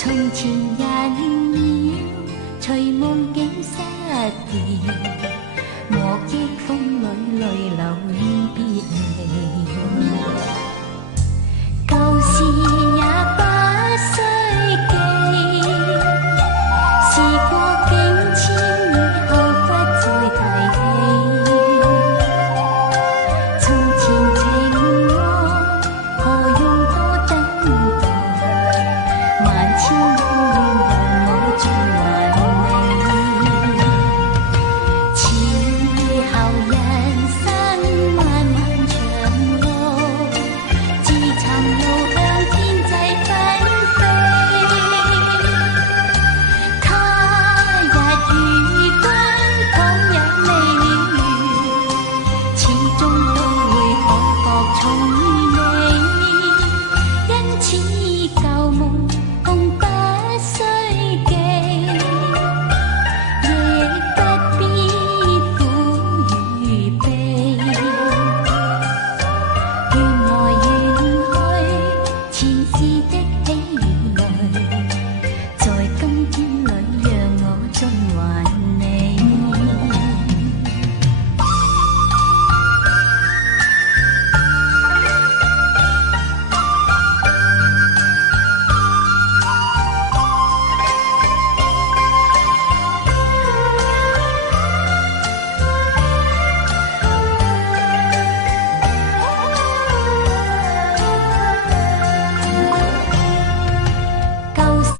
從前人妖隨夢境失調，莫憶風裏淚流怨別離。舊事也不需記，時過境遷以後不再提起。從前情愛何用多等待，萬千恩怨又無盡還你。此後人生漫漫長路，自尋路向天際紛飛。他日與君倘若未了緣，始終都會可覺重於你。因此舊夢恐不需記，亦不必苦與悲。緣來緣去，前事的喜